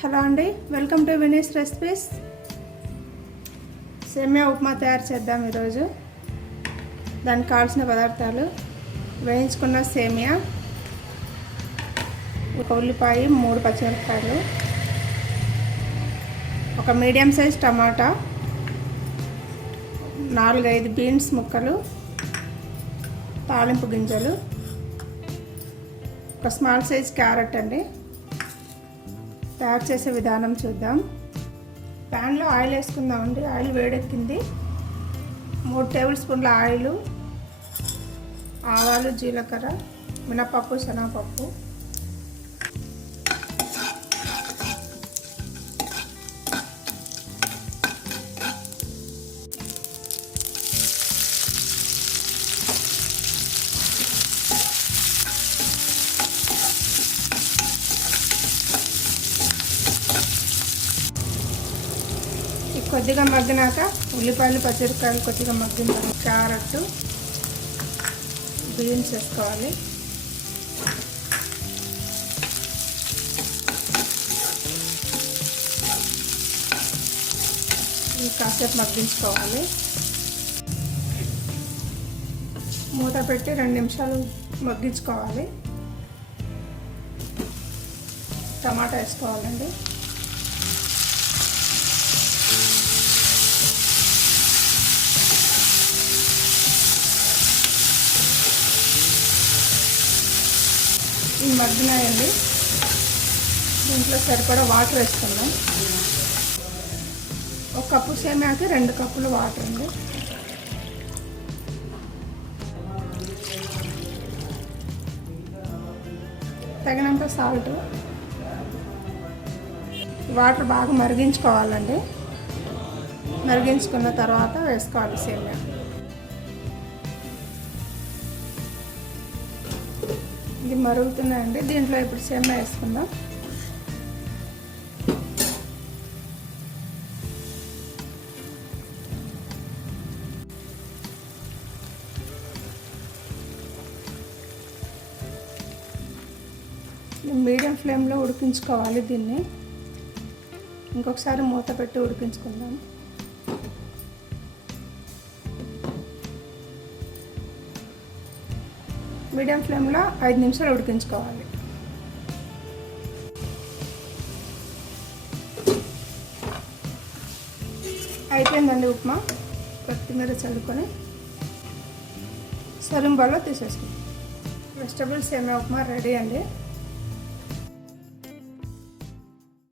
Hello అండి, welcome to Vini's recipes. సేమియా ఉప్మా తయారు చేద్దాం ఈరోజు. దానికి కావాల్సిన పదార్థాలు: వేయించుకున్న సేమియా, ఒక ఉల్లిపాయ, 3 పచ్చిమిరపకాయలు, ఒక మీడియం సైజ్ టమాటా, 4-5 బీన్స్ ముక్కలు, తాలింపు గింజలు, ఒక స్మాల్ సైజ్ క్యారెట్ అండి. తయారు చేసే విధానం చూద్దాం. ప్యాన్లో ఆయిల్ వేసుకుందామండి. ఆయిల్ వేడెక్కింది. 3 టేబుల్ స్పూన్ల ఆయిల్, ఆవాలు, జీలకర్ర, మినపప్పు, శనగపప్పు, కొద్దిగా మగ్గినాక ఉల్లిపాయలు, పచ్చిమిరపకాయలు కొద్దిగా మగ్గిన తర్వాత క్యారెట్, బీన్స్ వేసుకోవాలి. ఇవి కాసేపు మగ్గించుకోవాలి. మూత పెట్టి 2 నిమిషాలు మగ్గించుకోవాలి. టమాటా వేసుకోవాలండి. ఇవి మగ్గినాయండి. దీంట్లో సరిపడా వాటర్ వేసుకుందాం. 1 కప్పు సేమియాకి 2 కప్పులు వాటర్ అండి. తగినంత సాల్ట్. వాటర్ బాగా మరిగించుకోవాలండి. మరిగించుకున్న తర్వాత వేసుకోవాలి సేమియా. ఇది మరుగుతున్నాయండి. దీంట్లో ఇప్పుడు సేమియా వేసుకుందాం. మీడియం ఫ్లేమ్లో ఉడికించుకోవాలి దీన్ని. ఇంకొకసారి మూత పెట్టి ఉడికించుకుందాం. మీడియం ఫ్లేమ్లో 5 నిమిషాలు ఉడికించుకోవాలి. అయిపోయిందండి ఉప్మా. కొత్తిమీర చల్లుకొని సర్వింగ్ బౌల్లో తీసేసుకుందాం. వెజిటబుల్ సేమియా ఉప్మా రెడీ అండి.